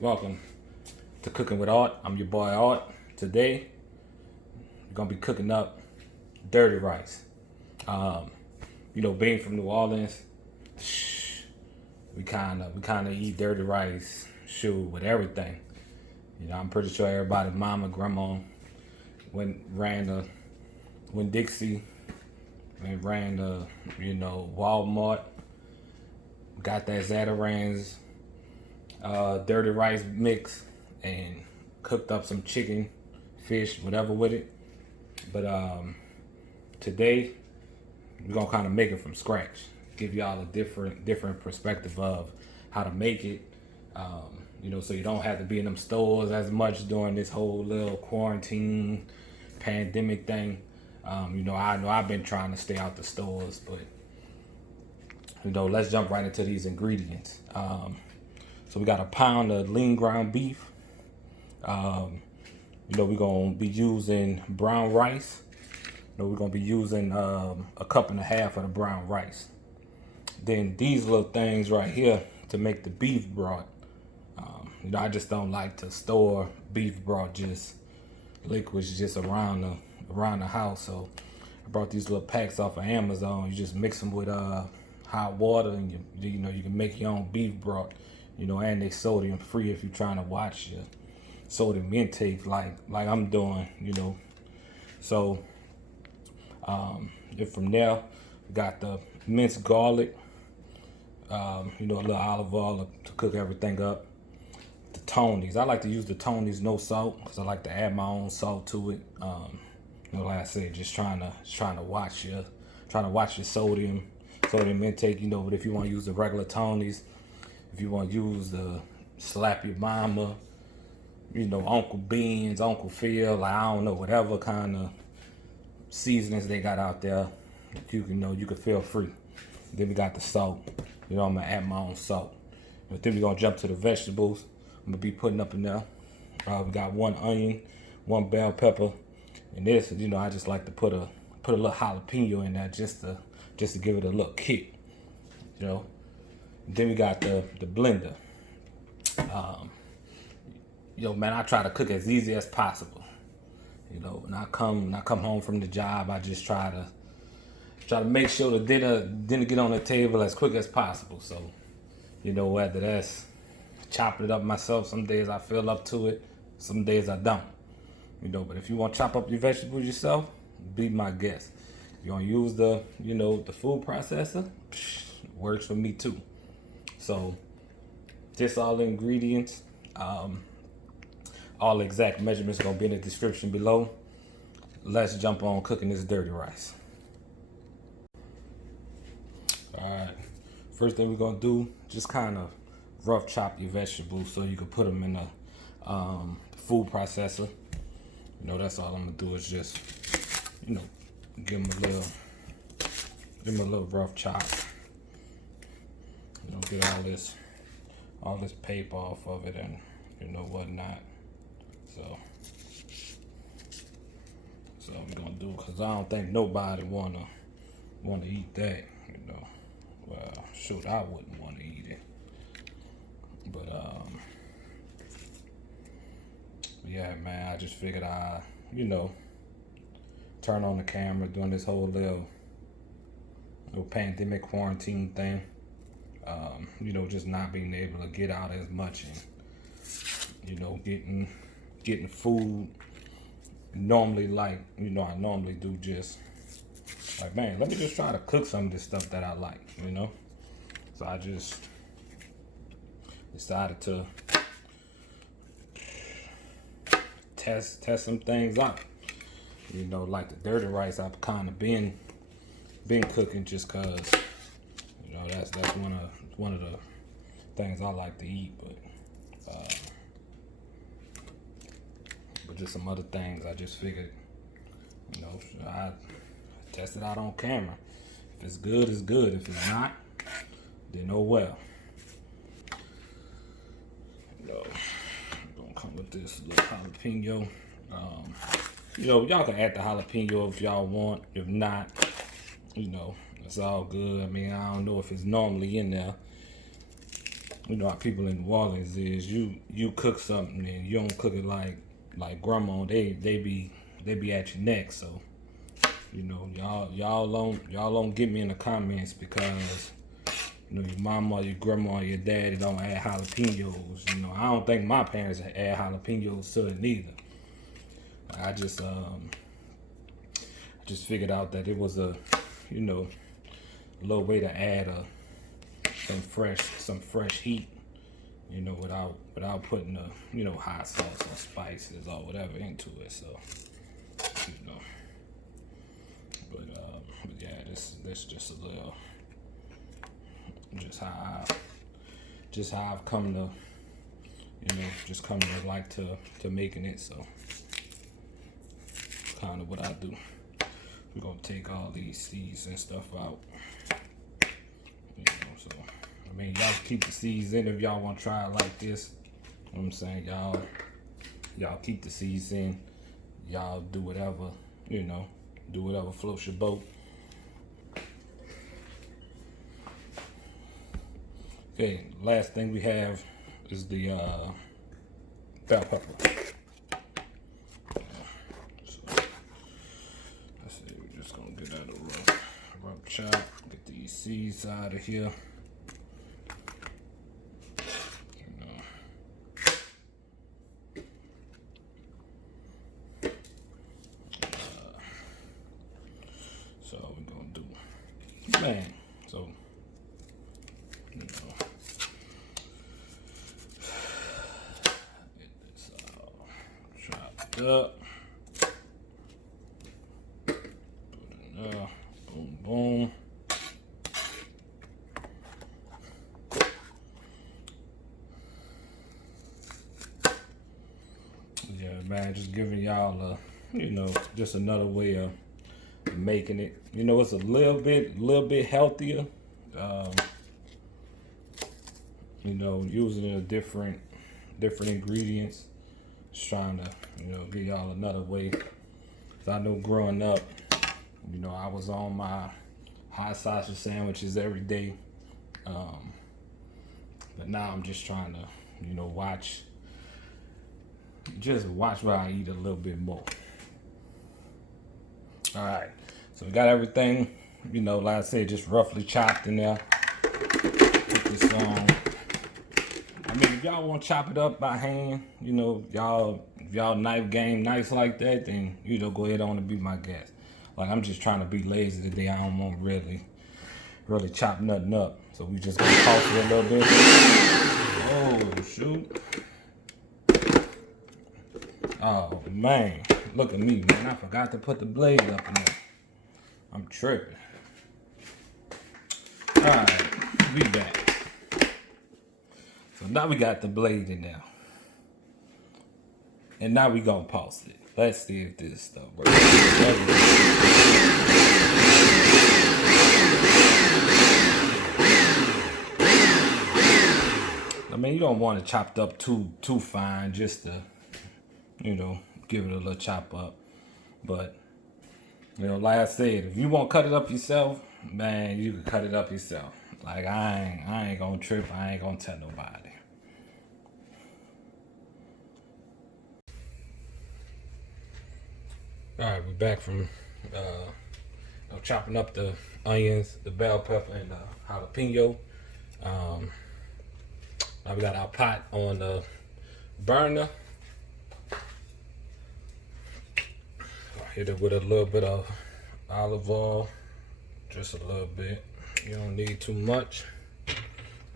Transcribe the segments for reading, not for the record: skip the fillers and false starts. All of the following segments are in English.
Welcome to Cooking with Art. I'm your boy Art. Today, we're gonna be cooking up dirty rice. Being from New Orleans, we kinda eat dirty rice, with everything. I'm pretty sure everybody, mama, grandma, when Dixie, and ran the, Walmart, got that Zatarain's dirty rice mix and cooked up some chicken, fish, whatever with it. But today we're gonna kind of make it from scratch. Give y'all a different perspective of how to make it. So you don't have to be in them stores as much during this whole little quarantine pandemic thing. I know I've been trying to stay out the stores, but let's jump right into these ingredients. So we got a pound of lean ground beef. We're gonna be using brown rice. We're gonna be using a cup and a half of the brown rice. Then these little things right here to make the beef broth. I just don't like to store beef broth, just liquids just around the house. So I brought these little packs off of Amazon. You just mix them with hot water, and you can make your own beef broth. And they sodium free if you're trying to watch your sodium intake like I'm doing. So from there, we got the minced garlic. A little olive oil to cook everything up. The Tonys. I like to use the Tonys no salt because I like to add my own salt to it. Like I said, just trying to watch your sodium intake. But if you want to use the regular Tonys, if you want to use the slap your mama, Uncle Beans, Uncle Phil, I don't know, whatever kind of seasonings they got out there, you can feel free. Then we got the salt. I'm gonna add my own salt. But then we're gonna jump to the vegetables. I'm gonna be putting up in there. We got 1 onion, 1 bell pepper, and this, I just like to put a little jalapeno in there just to give it a little kick. Then we got the blender. Man, I try to cook as easy as possible. When I come home from the job, I just try to make sure the dinner get on the table as quick as possible. So, whether that's chopping it up myself, some days I feel up to it, some days I don't. But if you want to chop up your vegetables yourself, be my guest. If you want to use the food processor, works for me too. So, just all the ingredients. All the exact measurements are going to be in the description below. Let's jump on cooking this dirty rice. Alright, first thing we're going to do, just kind of rough chop your vegetables so you can put them in a food processor. That's all I'm going to do is just, give them a little rough chop. Get all this paper off of it and, whatnot. So I'm gonna do, because I don't think nobody wanna eat that. Well, shoot, I wouldn't want to eat it. But yeah, man, I just figured I turn on the camera during this whole little pandemic quarantine thing. Just not being able to get out as much and getting food normally, like I normally do, just like, man, let me just try to cook some of this stuff that I like. So I just decided to test some things out. Like the dirty rice, I've kind of been cooking just cause that's one of the things I like to eat, but just some other things I just figured, I test it out on camera. If it's good, it's good. If it's not, then oh well. Gonna come with this little jalapeno. Y'all can add the jalapeno if y'all want. If not, it's all good. I mean, I don't know if it's normally in there. you know, how people in New Orleans is you cook something and you don't cook it like grandma. They be at your neck. So, you know, y'all don't get me in the comments because, you know, your mama, your grandma, your daddy don't add jalapenos. You know, I don't think my parents add jalapenos to it neither. I just figured out that it was a, you know, a little way to add some fresh heat, you know, without putting you know, hot sauce or spices or whatever into it. So, you know, but yeah, this just a little, just how I've come to, you know, just come to like to making it. So, kind of what I do. We're gonna take all these seeds and stuff out. You know, so I mean, y'all keep the seeds in if y'all want to try it like this. You know what I'm saying? Y'all keep the seeds in. Y'all do whatever, you know, do whatever floats your boat. Okay, last thing we have is the bell pepper. So let's see, we're just gonna get that a rough chop. Get these seeds out of here. So we're gonna do, man. So, you know, get this all chopped up. Put it in there. Boom, boom. Yeah, man, just giving y'all a, you know, just another way of making it. You know, it's a little bit healthier. You know, using a different ingredients. Just trying to, you know, give y'all another way. 'Cause I know growing up, you know, I was on my hot sausage sandwiches every day. But now I'm just trying to, you know, watch what I eat a little bit more. All right, so we got everything, you know, like I said, just roughly chopped in there. Put this on. I mean, if y'all want to chop it up by hand, you know, if y'all knife game nice like that, then, you know, go ahead on and be my guest. Like, I'm just trying to be lazy today. I don't want to really chop nothing up. So we just gonna toss it a little bit. Oh, shoot. Oh, man. Look at me, man. I forgot to put the blade up in there. I'm tripping. Alright, we back. So now we got the blade in there. And now we gonna pause it. Let's see if this stuff works. I mean, you don't want it chopped up too fine, just to, you know, give it a little chop up. But, you know, like I said, if you want to cut it up yourself, man, you can cut it up yourself. Like, I ain't gonna trip. I ain't gonna tell nobody. All right, we're back from chopping up the onions, the bell pepper, and the jalapeno. Now we got our pot on the burner. Hit it with a little bit of olive oil, just a little bit. You don't need too much,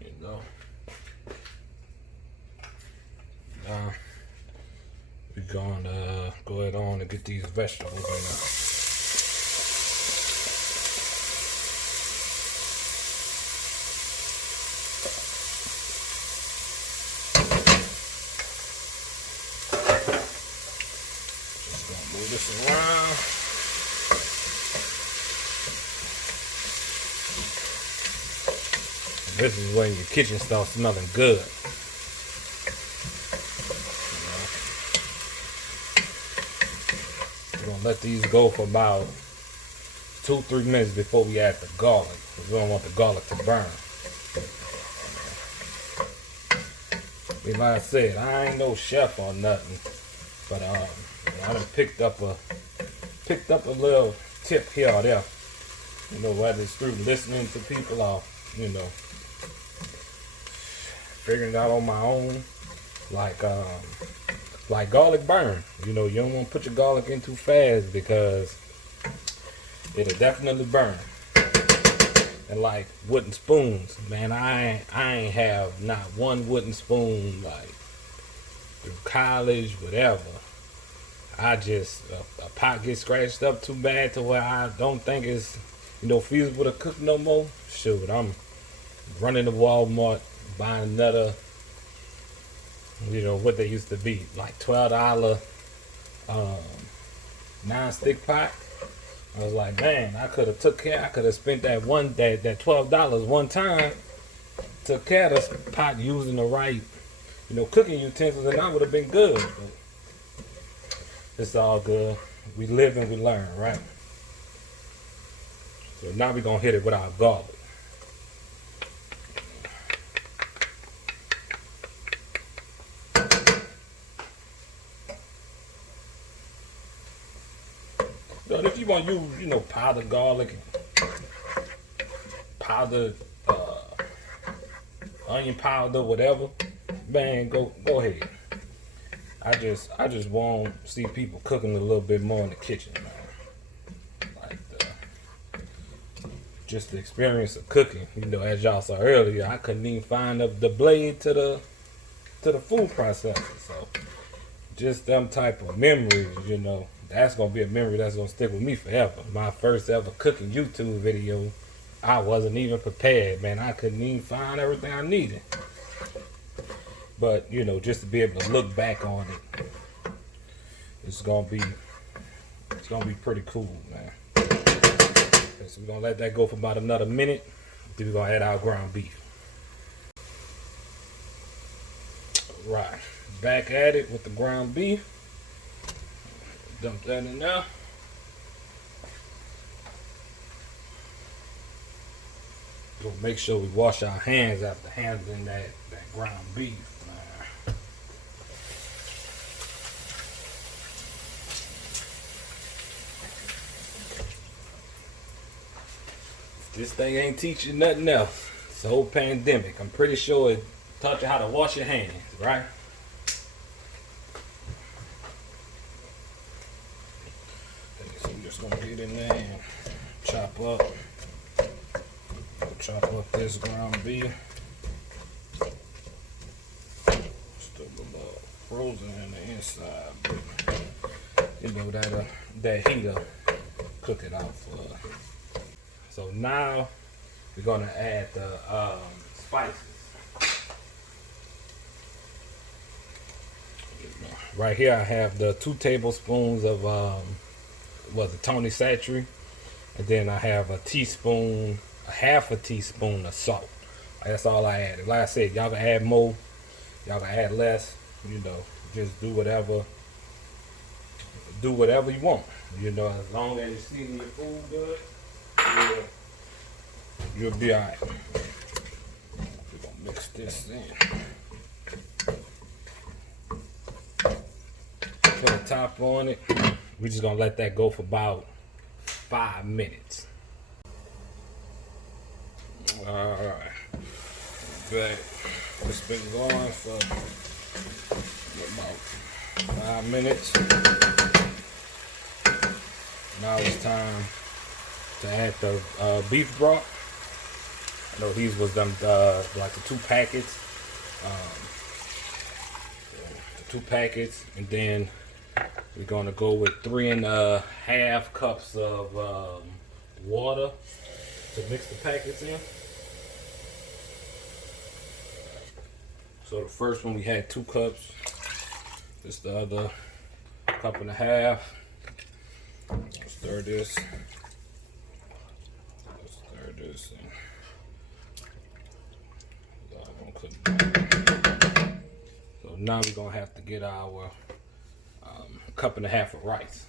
you know. Now we're gonna go ahead on and get these vegetables in there. Move this around. This is when your kitchen starts smelling good. We're gonna let these go for about 2-3 minutes before we add the garlic. We don't want the garlic to burn. Like I said, I ain't no chef or nothing, but I done picked up a little tip here or there. You know, whether it's through listening to people or, you know, figuring it out on my own. Like garlic burn. You know, you don't want to put your garlic in too fast because it'll definitely burn. And like wooden spoons, man, I ain't have not one wooden spoon like through college, whatever. I just a pot gets scratched up too bad to where I don't think it's, you know, feasible to cook no more. Shoot, I'm running to Walmart buying another, you know, what they used to be like $12 non-stick pot. I was like, man, I could have spent that $12 one time, took care of this pot using the right, you know, cooking utensils, and I would have been good. But it's all good. We live and we learn, right? So now we're gonna hit it with our garlic. So if you want to use, you know, powdered garlic, powdered onion powder, whatever, man, go ahead. I just want to see people cooking a little bit more in the kitchen, man. Like just the experience of cooking. You know, as y'all saw earlier, I couldn't even find the blade to the food processor. So just them type of memories, you know. That's gonna be a memory that's gonna stick with me forever. My first ever cooking YouTube video, I wasn't even prepared, man. I couldn't even find everything I needed. But you know, just to be able to look back on it, it's gonna be pretty cool, man. Okay, so we're gonna let that go for about another minute. Then we're gonna add our ground beef. Right, back at it with the ground beef. Dump that in there. We'll make sure we wash our hands after handling that ground beef. This thing ain't teaching nothing else. It's a whole pandemic. I'm pretty sure it taught you how to wash your hands, right? So we're just gonna get in there and chop up this ground beef. Still a little frozen in the inside, but you know that heater cook it out for us. So now we're gonna add the spices. Right here I have the 2 tablespoons of the Tony Satchery, and then I have a half a teaspoon of salt. That's all I added. Like I said, y'all can add more, y'all can add less. You know, just do whatever you want. You know, as long as you season your food good, you'll be alright. We're gonna mix this in. Put a top on it. We're just gonna let that go for about 5 minutes. Alright. But it's been going for about 5 minutes. Now it's time to add the beef broth. I know these was them like the 2 packets. The 2 packets, and then we're gonna go with 3.5 cups of water to mix the packets in. So the first one we had 2 cups. This the other 1.5 cups. Stir this. Stir this. So now we're gonna have to get our 1.5 cups of rice.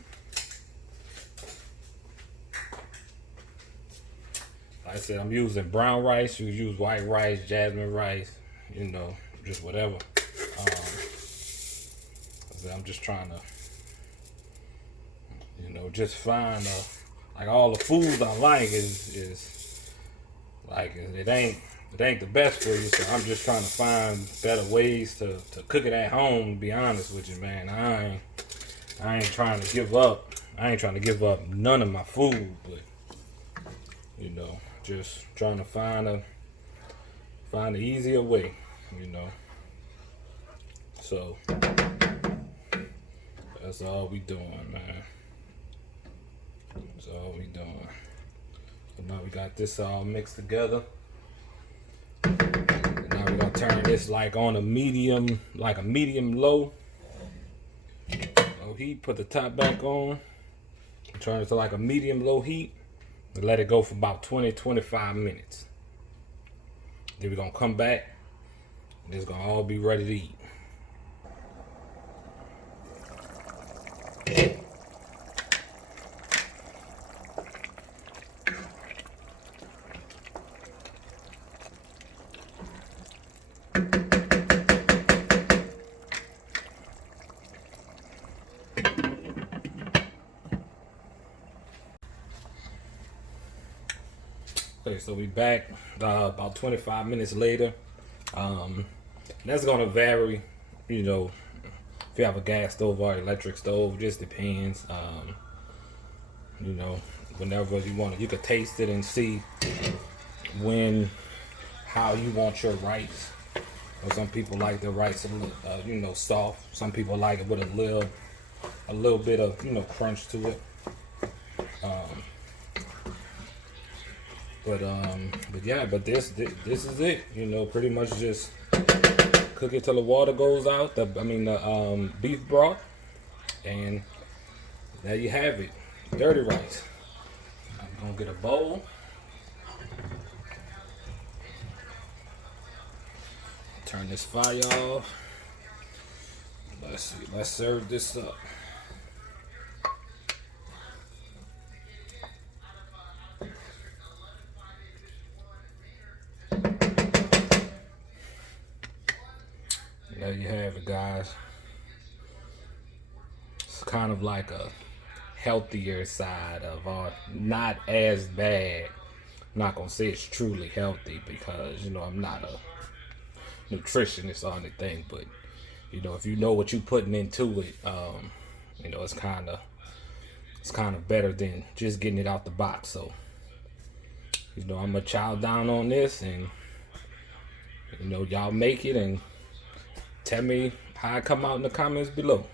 Like I said, I'm using brown rice. You use white rice, jasmine rice, you know, just whatever. I'm just trying to, just find like all the foods I like is like it ain't the best for you. So I'm just trying to find better ways to cook it at home. To be honest with you, man, I ain't trying to give up. I ain't trying to give up none of my food, but just trying to find an easier way, So that's all we doing, man. That's all we doing. So now we got this all mixed together. And now we're gonna turn this like on a medium low. So heat, put the top back on. Turn it to like a medium low heat. And let it go for about 20-25 minutes. Then we're gonna come back. And it's gonna all be ready to eat. Okay, so we back about 25 minutes later. That's gonna vary, if you have a gas stove or electric stove, just depends. Whenever you want it, you could taste it and see how you want your rice. Some people like the rice soft. Some people like it with a little bit of crunch to it. But this is it. Pretty much just cook it till the water goes out. The beef broth, and there you have it, dirty rice. I'm gonna get a bowl. Turn this fire off. Let's see. Let's serve this up. There you have it, guys. It's kind of like a healthier side of not as bad. I'm not gonna say it's truly healthy because I'm not a nutritionist or anything, but if you know what you're putting into it, it's kind of better than just getting it out the box. So I'm gonna chow down on this, and y'all make it and tell me how it come out in the comments below.